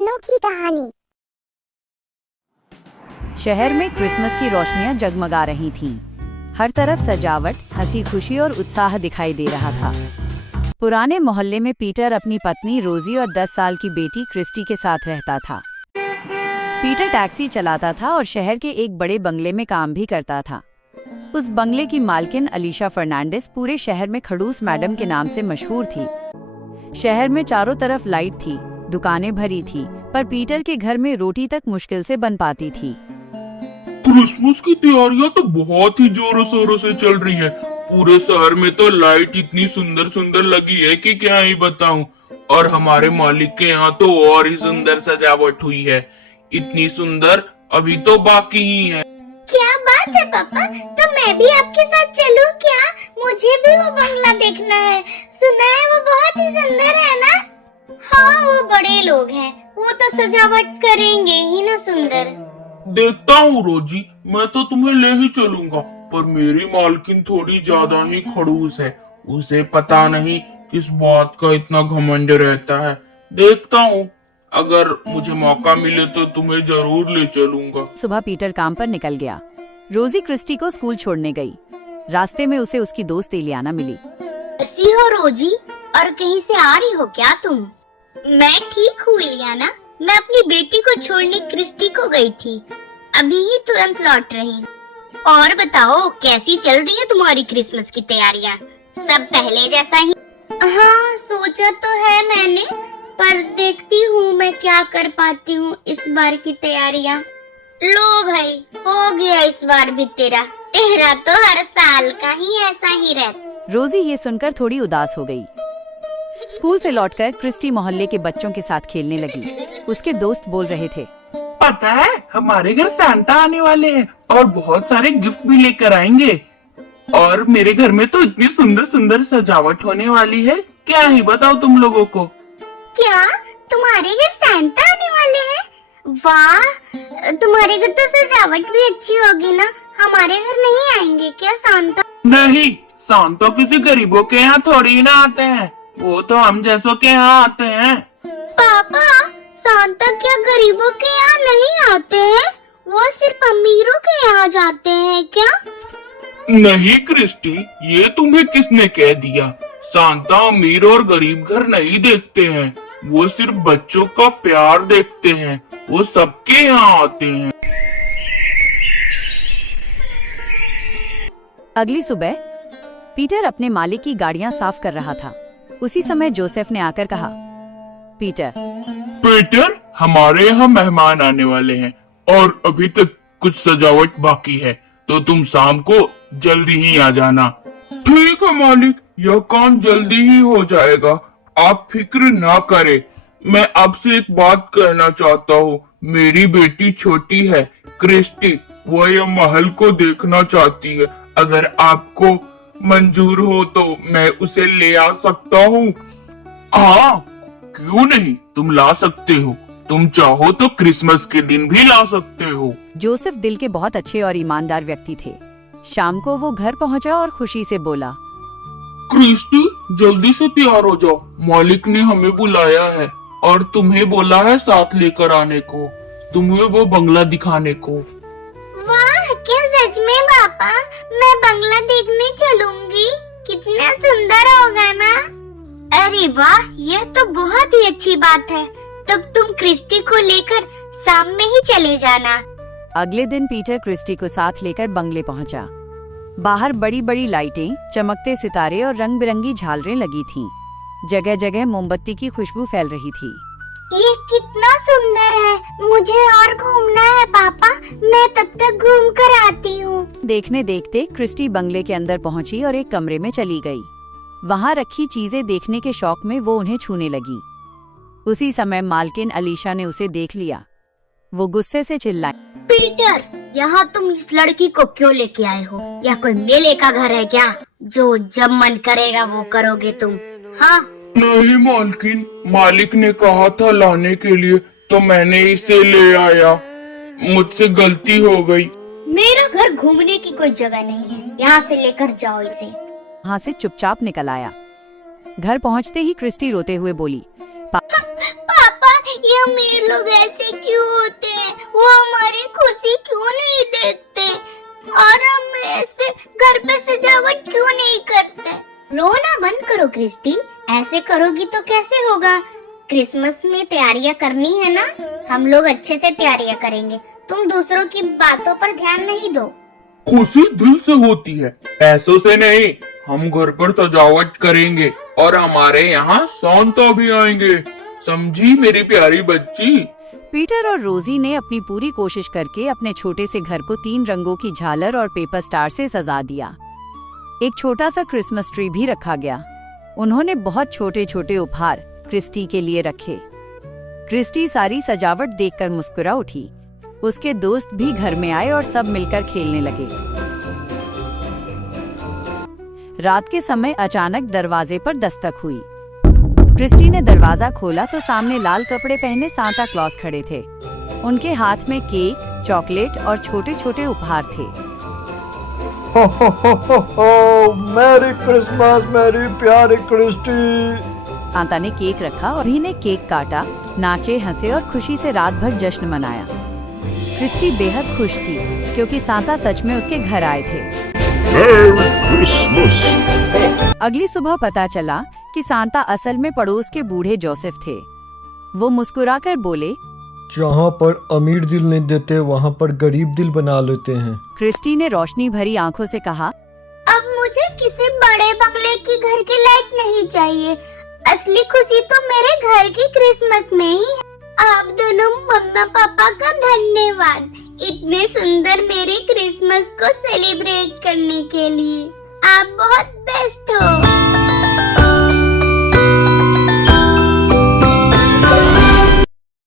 अनोखी कहानी। शहर में क्रिसमस की रोशनियां जगमगा रही थीं। हर तरफ सजावट, हंसी खुशी और उत्साह दिखाई दे रहा था। पुराने मोहल्ले में पीटर अपनी पत्नी रोजी और 10 साल की बेटी क्रिस्टी के साथ रहता था। पीटर टैक्सी चलाता था और शहर के एक बड़े बंगले में काम भी करता था। उस बंगले की मालकिन अलीशा फर्नांडिस पूरे शहर में खड़ूस मैडम के नाम से मशहूर थी। शहर में चारों तरफ लाइट थी, दुकानें भरी थी, पर पीटर के घर में रोटी तक मुश्किल से बन पाती थी। क्रिसमस की तैयारियां तो बहुत ही जोरों शोरों से चल रही है। पूरे शहर में तो लाइट इतनी सुंदर सुंदर लगी है कि क्या ही बताऊं। और हमारे मालिक के यहाँ तो और ही सुंदर सजावट हुई है। इतनी सुंदर अभी तो बाकी ही है। क्या बात है पापा, तो मैं भी आपके साथ चलूं क्या? मुझे भी वो बंगला देखना है। सुना है वो बहुत ही सुंदर है ना? हाँ, वो बड़े लोग हैं, वो तो सजावट करेंगे ही ना सुंदर। देखता हूँ रोजी, मैं तो तुम्हें ले ही चलूंगा, पर मेरी मालकिन थोड़ी ज्यादा ही खड़ूस है। उसे पता नहीं किस बात का इतना घमंड रहता है। देखता हूँ, अगर मुझे मौका मिले तो तुम्हें जरूर ले चलूंगा। सुबह पीटर काम पर निकल गया। रोजी क्रिस्टी को स्कूल छोड़ने गई। रास्ते में उसे उसकी दोस्त इलियाना मिली। ऐसी हो रोजी, और कहीं से आ रही हो क्या तुम? मैं ठीक हूँ इलियाना, मैं अपनी बेटी को छोड़ने क्रिस्टी को गई थी, अभी ही तुरंत लौट रही। और बताओ, कैसी चल रही है तुम्हारी क्रिसमस की तैयारियाँ? सब पहले जैसा ही? हाँ, सोचा तो है मैंने, पर देखती हूँ मैं क्या कर पाती हूँ इस बार की तैयारियाँ। लो भाई, हो गया इस बार भी तेरा तो हर साल का ही ऐसा ही रहता। रोजी ये सुनकर थोड़ी उदास हो गई। स्कूल से लौटकर क्रिस्टी मोहल्ले के बच्चों के साथ खेलने लगी। उसके दोस्त बोल रहे थे, पता है, हमारे घर सांता आने वाले हैं और बहुत सारे गिफ्ट भी लेकर आएंगे। और मेरे घर में तो इतनी सुंदर सुंदर सजावट होने वाली है, क्या ही बताओ तुम लोगों को। क्या तुम्हारे घर सांता आने वाले हैं? वाह, तुम्हारे घर तो सजावट भी अच्छी होगी ना। हमारे घर नहीं आएंगे क्या सांता? नहीं, सांता किसी गरीबों के यहाँ थोड़ी ना आते हैं, वो तो हम जैसों के यहाँ आते हैं। पापा, सांता क्या गरीबों के यहाँ नहीं आते हैं? वो सिर्फ अमीरों के यहाँ जाते हैं क्या? नहीं क्रिस्टी, ये तुम्हें किसने कह दिया? सांता अमीर और गरीब घर नहीं देखते हैं, वो सिर्फ बच्चों का प्यार देखते हैं। वो सबके यहाँ आते हैं। अगली सुबह पीटर अपने मालिक की गाड़ियां साफ कर रहा था। उसी समय जोसेफ ने आकर कहा, पीटर, हमारे यहाँ मेहमान आने वाले हैं और अभी तक कुछ सजावट बाकी है, तो तुम शाम को जल्दी ही आ जाना। ठीक है मालिक, यह काम जल्दी ही हो जाएगा, आप फिक्र ना करें। मैं आपसे एक बात कहना चाहता हूँ। मेरी बेटी छोटी है, क्रिस्टी, वो यह महल को देखना चाहती है। अगर आपको मंजूर हो तो मैं उसे ले आ सकता हूँ। हाँ, क्यों नहीं, तुम ला सकते हो। तुम चाहो तो क्रिसमस के दिन भी ला सकते हो। जोसेफ दिल के बहुत अच्छे और ईमानदार व्यक्ति थे। शाम को वो घर पहुंचा और खुशी से बोला, क्रिस्टी, जल्दी से तैयार हो जाओ, मालिक ने हमें बुलाया है और तुम्हें बोला है साथ लेकर आने को, तुम्हें वो बंगला दिखाने को। वाह, क्या सच में पापा? मैं बंगला देखने चलूंगी, कितना सुंदर होगा ना। अरे वाह, यह तो बहुत ही अच्छी बात है। तब तुम क्रिस्टी को लेकर शाम में ही चले जाना। अगले दिन पीटर क्रिस्टी को साथ लेकर बंगले पहुंचा। बाहर बड़ी बड़ी लाइटें, चमकते सितारे और रंग बिरंगी झालरें लगी थीं। जगह जगह मोमबत्ती की खुशबू फैल रही थी। ये कितना सुंदर है, मुझे और घूमना है पापा, मैं तब तक घूम कर आती हूँ। देखने देखते क्रिस्टी बंगले के अंदर पहुंची और एक कमरे में चली गई। वहां रखी चीजें देखने के शौक में वो उन्हें छूने लगी। उसी समय मालकिन अलीशा ने उसे देख लिया। वो गुस्से से चिल्लाई, पीटर, यहाँ तुम इस लड़की को क्यों लेके आए हो? यह कोई मेले का घर है क्या, जो जब मन करेगा वो करोगे तुम? हाँ? नहीं मालकिन, मालिक ने कहा था लाने के लिए, तो मैंने इसे ले आया। मुझसे गलती हो गई। मेरा घर घूमने की कोई जगह नहीं है, यहाँ से लेकर जाओ इसे। वहां से चुपचाप निकल आया। घर पहुंचते ही क्रिस्टी रोते हुए बोली, पापा, ये अमीर लोग क्रिस्टी, ऐसे करोगी तो कैसे होगा? क्रिसमस में तैयारियां करनी है ना। हम लोग अच्छे से तैयारियां करेंगे, तुम दूसरों की बातों पर ध्यान नहीं दो। खुशी दिल से होती है, पैसों से नहीं। हम घर पर सजावट करेंगे और हमारे यहाँ सांता भी आएंगे, समझी मेरी प्यारी बच्ची? पीटर और रोजी ने अपनी पूरी कोशिश करके अपने छोटे से घर को 3 रंगों की झालर और पेपर स्टार से सजा दिया। एक छोटा सा क्रिसमस ट्री भी रखा गया। उन्होंने बहुत छोटे छोटे उपहार क्रिस्टी के लिए रखे। क्रिस्टी सारी सजावट देखकर मुस्कुरा उठी। उसके दोस्त भी घर में आए और सब मिलकर खेलने लगे। रात के समय अचानक दरवाजे पर दस्तक हुई। क्रिस्टी ने दरवाजा खोला तो सामने लाल कपड़े पहने सांता क्लॉस खड़े थे। उनके हाथ में केक, चॉकलेट और छोटे छोटे उपहार थे। हो मैरी क्रिसमस मेरी प्यारी क्रिस्टी। सांता ने केक रखा और उन्हीं ने केक काटा, नाचे, हंसे और खुशी से रात भर जश्न मनाया। क्रिस्टी बेहद खुश थी क्योंकि सांता सच में उसके घर आए थे। Merry Christmas! अगली सुबह पता चला कि सांता असल में पड़ोस के बूढ़े जोसेफ थे। वो मुस्कुराकर बोले, जहाँ पर अमीर दिल नहीं देते वहाँ पर गरीब दिल बना लेते हैं। क्रिस्टी ने रोशनी भरी आंखों से कहा, अब मुझे किसी बड़े बंगले की घर के लायक नहीं चाहिए। असली खुशी तो मेरे घर की क्रिसमस में ही है। आप दोनों मम्मा पापा का धन्यवाद, इतने सुंदर मेरे क्रिसमस को सेलिब्रेट करने के लिए। आप बहुत बेस्ट हो।